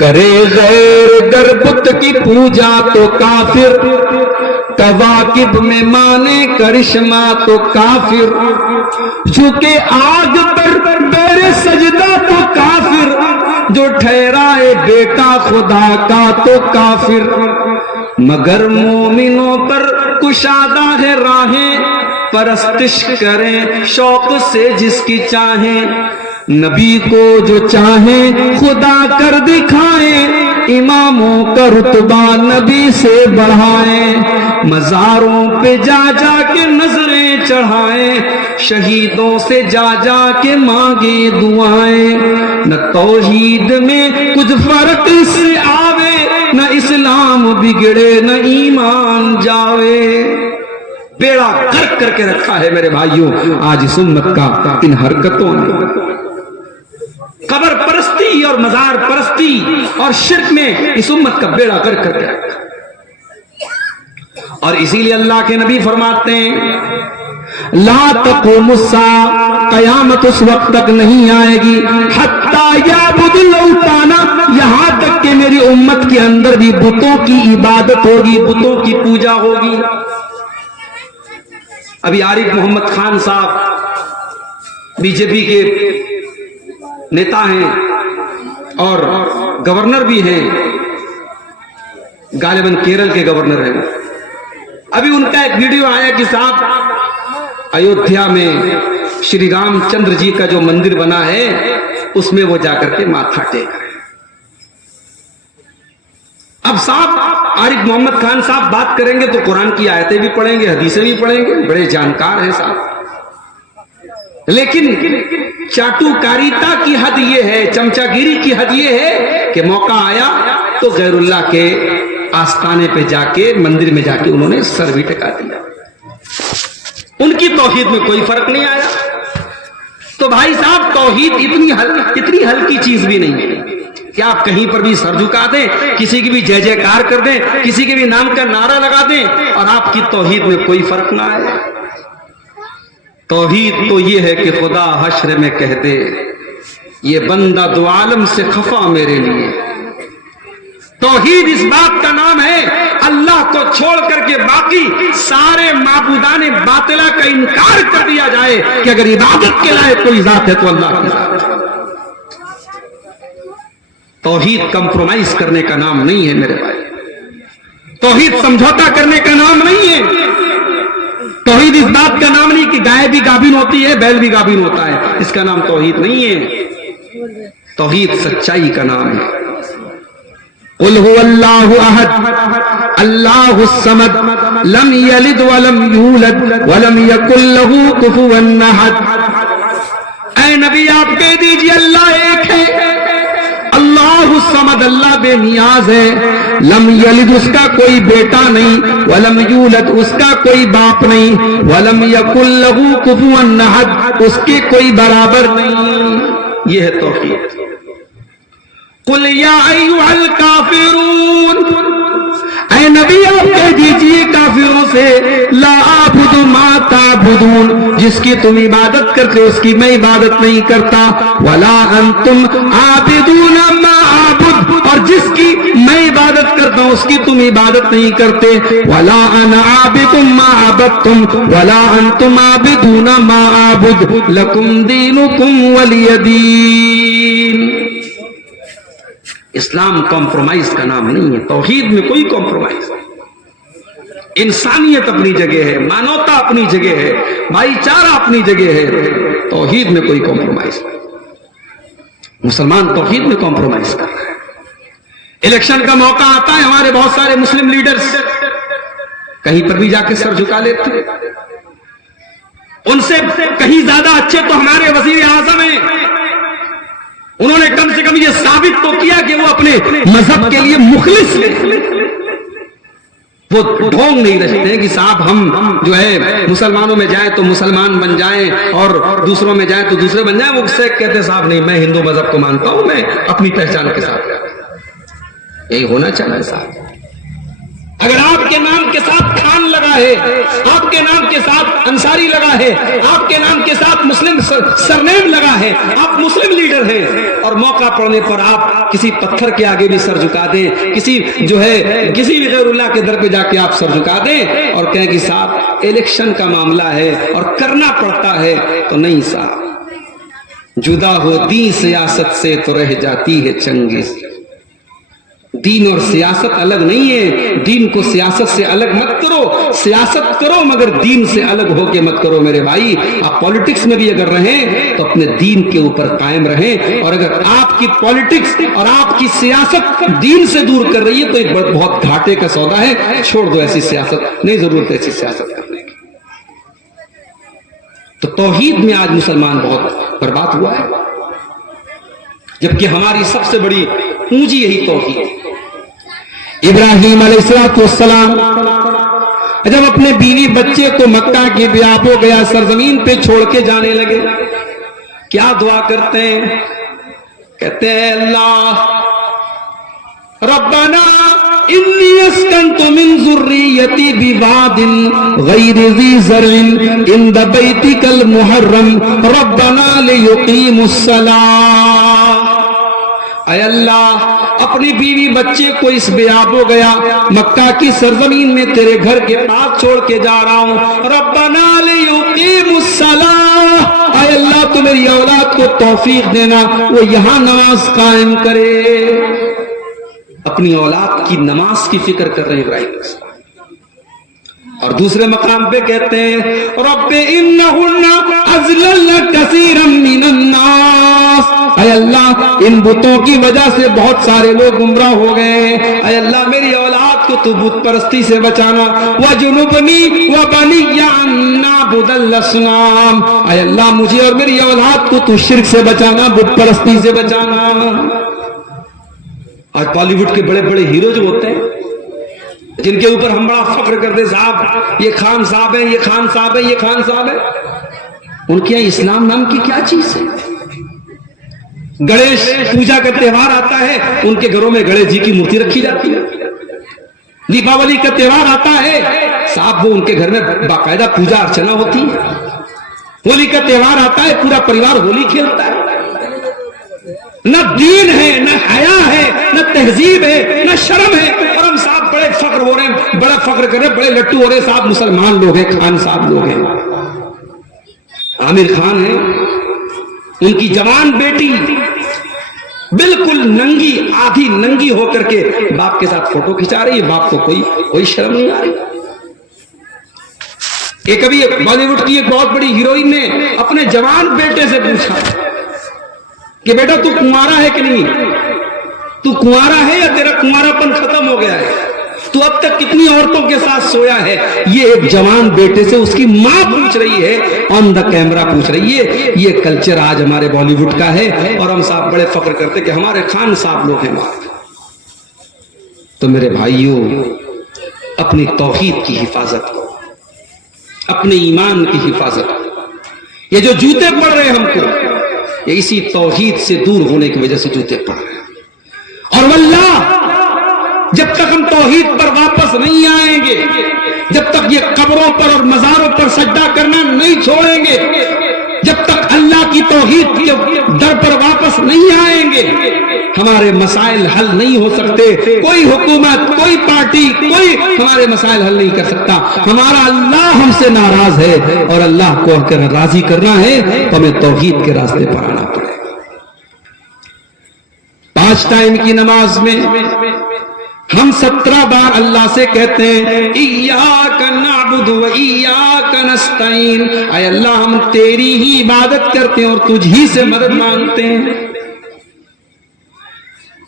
کرے غیر گر بت کی پوجا تو کافر، کواکب میں مانے کرشمہ تو کافر، جھکے آگ پر بیر سجدہ تو کافر، جو ٹھہرائے بیٹا خدا کا تو کافر۔ مگر مومنوں پر کشادہ ہے راہیں، پرستش کریں شوق سے جس کی چاہیں، نبی کو جو چاہیں خدا کر دکھائیں، اماموں کا رتبہ نبی سے بڑھائیں، مزاروں پہ جا جا کے نظریں چڑھائیں، شہیدوں سے جا جا کے مانگیں دعائیں، نہ توحید میں کچھ فرق سے آوے، نہ اسلام بگڑے نہ ایمان جاوے۔ بیڑا غرق کر کے رکھا ہے میرے بھائیوں آج اس امت کا ان حرکتوں نے۔ قبر پرستی اور مزار پرستی اور شرک میں اس امت کا بیڑا غرق کر کے رکھا، اور اسی لیے اللہ کے نبی فرماتے ہیں لا تقوم الساعہ، قیامت اس وقت تک نہیں آئے گی حتی یعبد الاوثان، یہاں تک کہ میری امت کے اندر بھی بتوں کی عبادت ہوگی، بتوں کی پوجا ہوگی۔ ابھی عارف محمد خان صاحب بی جے پی کے نیتا ہیں اور گورنر بھی ہیں، غالباً کیرل کے گورنر ہیں۔ ابھی ان کا ایک ویڈیو آیا کہ صاحب ایودھیا میں شری رام چندر جی کا جو مندر بنا ہے اس میں وہ جا کر کے ماتھا ٹیک رہے ہیں۔ اب صاحب عارف محمد خان صاحب بات کریں گے تو قرآن کی آیتیں بھی پڑھیں گے، حدیثیں بھی پڑھیں گے، بڑے جانکار ہیں صاحب، لیکن چاٹو کاریتا کی حد یہ ہے، چمچا گیری کی حد یہ ہے کہ موقع آیا تو غیر اللہ کے آستانے پہ جا کے مندر میں جا کے انہوں نے سر بھی ٹکا دیا۔ ان کی توحید میں کوئی فرق نہیں آیا۔ تو بھائی صاحب توحید اتنی ہلکی چیز بھی نہیں ہے کہ آپ کہیں پر بھی سر جھکا دیں، کسی کی بھی جے جے کار کر دیں، کسی کے بھی نام کا نعرہ لگا دیں اور آپ کی توحید میں کوئی فرق نہ آئے۔ توحید تو یہ ہے کہ خدا حشر میں کہہ دے یہ بندہ دو عالم سے خفا میرے لیے۔ توحید اس بات کا نام ہے اللہ کو چھوڑ کر کے باقی سارے معبودان باطلہ کا انکار کر دیا جائے کہ اگر عبادت کے لائق کوئی ذات ہے تو اللہ کی ذات ہے۔ توحید کمپرومائز کرنے کا نام نہیں ہے میرے بھائی، توحید سمجھوتا کرنے کا نام نہیں ہے، توحید اس بات کا نام نہیں کہ گائے بھی گابن ہوتی ہے بیل بھی گابن ہوتا ہے، اس کا نام توحید نہیں ہے۔ توحید سچائی کا نام ہے۔ قل هو اللہ احد اللہ الصمد لم یلد ولم یولد ولم یکن له کفوا احد۔ اے نبی آپ کہہ دیجئے اللہ ایک ہے، اللہ الصمد اللہ بے نیاز ہے، لم یلد اس کا کوئی بیٹا نہیں، ولم یولد اس کا کوئی باپ نہیں، ولم یکن له کفوا احد اس کے کوئی برابر نہیں۔ یہ ہے توحید۔ قل یا ایھا الکافرون، اے نبی آپ کہہ دیجئے کافروں سے لا اعبد ما تعبدون، جس کی تم عبادت کرتے اس کی میں عبادت نہیں کرتا، ولا انتم عابدون ما اعبد، اور جس کی میں عبادت کرتا ہوں اس کی تم عبادت نہیں کرتے، ولا انا عابد ما عبدتم ولا انتم عابدون ما اعبد لکم دینکم ولی دین۔ اسلام کمپرومائز کا نام نہیں ہے، توحید میں کوئی کمپرومائز، انسانیت اپنی جگہ ہے، مانوتا اپنی جگہ ہے، بھائی چارہ اپنی جگہ ہے، توحید میں کوئی کمپرومائز نہیں۔ مسلمان توحید میں کمپرومائز کر رہے ہیں۔ الیکشن کا موقع آتا ہے، ہمارے بہت سارے مسلم لیڈرز کہیں پر بھی جا کے سر جھکا لیتے ہیں، ان سے کہیں زیادہ اچھے تو ہمارے وزیر اعظم ہیں، انہوں نے کم سے کم یہ ثابت تو کیا کہ وہ اپنے مذہب کے لیے مخلص ہیں، وہ ڈھونگ نہیں رہتے کہ صاحب ہم جو ہے مسلمانوں میں جائیں تو مسلمان بن جائیں اور دوسروں میں جائیں تو دوسرے بن جائیں۔ وہ سے کہتے صاحب نہیں میں ہندو مذہب کو مانتا ہوں، میں اپنی پہچان کے ساتھ۔ یہی ہونا چاہیے صاحب۔ اگر آپ کے نام کے ساتھ خان لگا ہے، آپ کے نام کے ساتھ انصاری لگا ہے، آپ کے نام کے ساتھ مسلم سرنیم لگا ہے، آپ مسلم لیڈر ہیں، اور موقع پڑنے پر آپ کسی پتھر کے آگے بھی سر جھکا دیں، کسی بھی غیر اللہ کے در پہ جا کے آپ سر جھکا دیں اور کہیں کہ صاحب الیکشن کا معاملہ ہے اور کرنا پڑتا ہے، تو نہیں صاحب، جدا ہو دین سیاست سے تو رہ جاتی ہے چنگیز۔ دین اور سیاست الگ نہیں ہے، دین کو سیاست سے الگ مت کرو، سیاست کرو مگر دین سے الگ ہو کے مت کرو میرے بھائی۔ آپ پالیٹکس میں بھی اگر رہیں تو اپنے دین کے اوپر قائم رہیں، اور اگر آپ کی پالیٹکس اور آپ کی سیاست دین سے دور کر رہی ہے تو ایک بہت گھاٹے کا سودا ہے، چھوڑ دو ایسی سیاست، نہیں ضرورت ایسی سیاست کرنے کی۔ تو توحید میں آج مسلمان بہت برباد ہوا ہے، جبکہ ہماری سب سے بڑی پونجی یہی توحید ہے۔ ابراہیم علیہ السلام جب اپنے بیوی بچے کو مکہ کی بیابان ہو گیا سرزمین پہ چھوڑ کے جانے لگے، کیا دعا کرتے ہیں؟ کہتے ہیں اللہ ربنا انی اسکنت من ذریتی بواد غیر ذی زرع عند بیتک المحرم ربنا لیقیموا الصلاۃ۔ اے اللہ اپنی بیوی بچے کو اس بیاب ہو گیا مکہ کی سرزمین میں تیرے گھر کے پاس چھوڑ کے جا رہا ہوں، ربنا لیقیموا الصلاۃ، اے اللہ تو میری اولاد کو توفیق دینا وہ یہاں نماز قائم کرے۔ اپنی اولاد کی نماز کی فکر کر رہے ہیں ابراہیم علیہ السلام۔ اور دوسرے مقام پہ کہتے ہیں رب انہن اضللن کثیرا من الناس، اے اللہ ان بتوں کی وجہ سے بہت سارے لوگ گمراہ ہو گئے، اے اللہ میری اولاد کو تو بت پرستی سے بچانا، وجنبنی وبنی ان نعبد الاصنام، اے اللہ مجھے اور میری اولاد کو تو شرک سے بچانا، بت پرستی سے بچانا۔ آج بالی ووڈ کے بڑے بڑے ہیرو جو ہوتے ہیں جن کے اوپر ہم بڑا فخر کرتے، صاحب یہ خان صاحب ہیں، یہ خان صاحب ہیں، یہ خان صاحب ہیں، ان کے یہاں اسلام نام کی کیا چیز ہے؟ گنیش پوجا کا تہوار آتا ہے، ان کے گھروں میں گنیش جی کی مورتی رکھی جاتی ہے۔ دیپاولی کا تہوار آتا ہے، صاحب وہ ان کے گھر میں باقاعدہ پوجا ارچنا ہوتی ہے۔ ہولی کا تہوار آتا ہے، پورا پریوار ہولی کھیلتا ہے۔ نہ دین ہے، نہ حیا ہے، نہ تہذیب ہے، نہ شرم ہے، اور ہم صاحب بڑے فخر ہو رہے ہیں، بڑا فخر کر رہے ہیں، بڑے لٹو ہو رہے ہیں، صاحب مسلمان لوگ ہیں، خان صاحب لوگ ہیں۔ عامر خان ہیں، ان کی جوان بیٹی بالکل ننگی، آدھی ننگی ہو کر کے باپ کے ساتھ فوٹو کھچا رہی ہے، باپ کو کوئی شرم نہیں آ رہی۔ ایک ابھی بالی ووڈ کی ایک بہت بڑی ہیروئن نے اپنے جوان بیٹے سے پوچھا کہ بیٹا تو کنوارا ہے کہ نہیں؟ تو کنوارا ہے یا تیرا کنوارا پن ختم ہو گیا ہے؟ تو اب تک کتنی عورتوں کے ساتھ سویا ہے؟ یہ ایک جوان بیٹے سے اس کی ماں پوچھ رہی ہے، آن دا کیمرہ پوچھ رہی ہے۔ یہ کلچر آج ہمارے بالی ووڈ کا ہے، اور ہم صاحب بڑے فخر کرتے کہ ہمارے خان صاحب لوگ ہیں وہاں۔ تو میرے بھائیوں، اپنی توحید کی حفاظت کرو، اپنے ایمان کی حفاظت کرو۔ یہ جو جوتے پڑ رہے ہیں ہم کو، یہ اسی توحید سے دور ہونے کی وجہ سے جوتے پڑ رہے ہیں۔ اور واللہ جب تک ہم توحید پر واپس نہیں آئیں گے، جب تک یہ قبروں پر اور مزاروں پر سجدہ کرنا نہیں چھوڑیں گے، جب تک اللہ کی توحید کے در پر واپس نہیں آئیں گے، ہمارے مسائل حل نہیں ہو سکتے۔ کوئی حکومت، کوئی پارٹی، کوئی ہمارے مسائل حل نہیں کر سکتا۔ ہمارا اللہ ہم سے ناراض ہے، اور اللہ کو اگر راضی کرنا ہے تو ہمیں توحید کے راستے پر آنا پڑے گا۔ 5 ٹائم کی نماز میں ہم 17 بار اللہ سے کہتے ہیں ایاک نعبد و ایاک نستعین، اے اللہ ہم تیری ہی عبادت کرتے ہیں اور تجھ ہی سے مدد مانگتے ہیں۔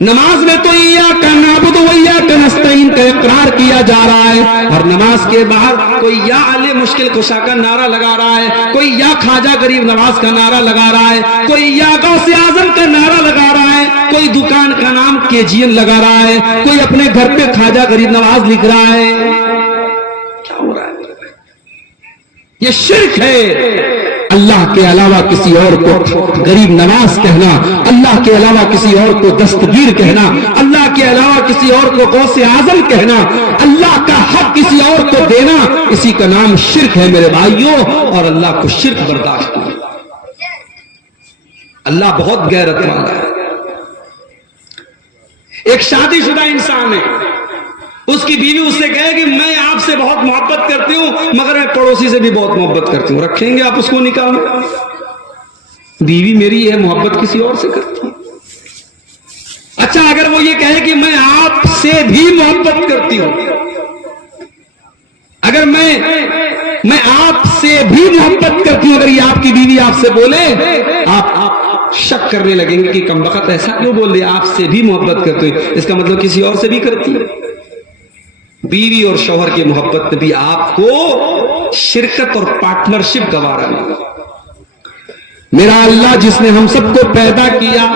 نماز میں تو ایاک نعبد و ایاک نستعین کا اقرار کیا جا رہا ہے، اور نماز کے باہر کوئی یا علی مشکل کشا کا نعرہ لگا رہا ہے، کوئی یا خواجہ غریب نواز کا نعرہ لگا رہا ہے، کوئی یا غوث اعظم کا نعرہ لگا رہا ہے، کوئی دکان کا نام KGN لگا رہا ہے، کوئی اپنے گھر پہ خواجہ غریب نواز لکھ رہا ہے۔ کیا ہو رہا ہے؟ یہ شرک ہے۔ اللہ کے علاوہ کسی اور کو غریب نواز کہنا، اللہ کے علاوہ کسی اور کو دستگیر کہنا، اللہ کے علاوہ کسی اور کو غوث اعظم کہنا، اللہ کا حق کسی اور کو دینا اسی کا نام شرک ہے میرے بھائیوں، اور اللہ کو شرک برداشت نہیں۔ اللہ بہت غیرت والا ہے۔ ایک شادی شدہ انسان ہے، اس کی بیوی اس سے کہے کہ میں آپ سے بہت محبت کرتی ہوں مگر میں پڑوسی سے بھی بہت محبت کرتی ہوں، رکھیں گے آپ اس کو نکاح میں؟ بیوی میری ہے، محبت کسی اور سے کرتی ہے۔ اچھا اگر وہ یہ کہے کہ میں آپ سے بھی محبت کرتی ہوں، اگر میں آپ سے بھی محبت کرتی ہوں، اگر یہ آپ کی بیوی آپ سے بولے، آپ شک کرنے لگیں گے کہ کم بخت ایسا کیوں بول رہے، آپ سے بھی محبت کرتی ہوں، اس کا مطلب کسی اور سے بھی کرتی ہے۔ بیوی اور شوہر کی محبت میں بھی آپ کو شرکت اور پارٹنرشپ گوارا نہیں۔ میرا اللہ جس نے ہم سب کو پیدا کیا،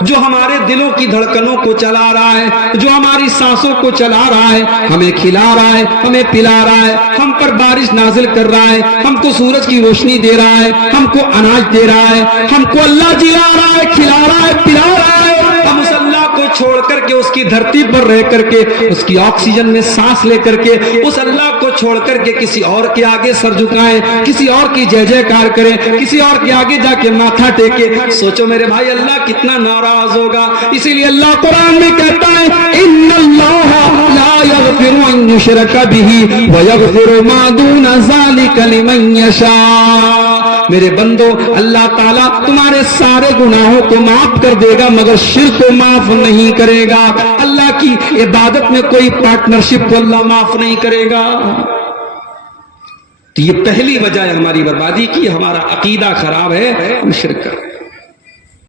جو ہمارے دلوں کی دھڑکنوں کو چلا رہا ہے، جو ہماری سانسوں کو چلا رہا ہے، ہمیں کھلا رہا ہے، ہمیں پلا رہا ہے، ہم پر بارش نازل کر رہا ہے، ہم کو سورج کی روشنی دے رہا ہے، ہم کو اناج دے رہا ہے، ہم کو اللہ جلا رہا ہے، کھلا رہا ہے، پلا رہا ہے، ہم اس اللہ کو چھوڑ کر کے، اس کی دھرتی پر رہ کر کے، اس کی آکسیجن میں سانس لے کر کے، اس اللہ کو چھوڑ کر کے کسی اور کے آگے سر جھکائیں، کسی اور کی جے جے کار کریں، کسی اور کے آگے جا کے ماتھا ٹیکے، سوچو میرے بھائی اللہ کتنا ناراض ہوگا۔ اسی لیے اللہ قرآن میں کہتا ہے ان اللہ لا یغفر ان یشرک بہ ویغفر ما دون ذلک لمن یشاء۔ میرے بندو اللہ تعالیٰ تمہارے سارے گناہوں کو معاف کر دے گا مگر شرک کو معاف نہیں کرے گا۔ اللہ کی عبادت میں کوئی پارٹنرشپ کو اللہ معاف نہیں کرے گا۔ تو یہ پہلی وجہ ہے ہماری بربادی کی، ہمارا عقیدہ خراب ہے، ہم شرک کرتے ہیں۔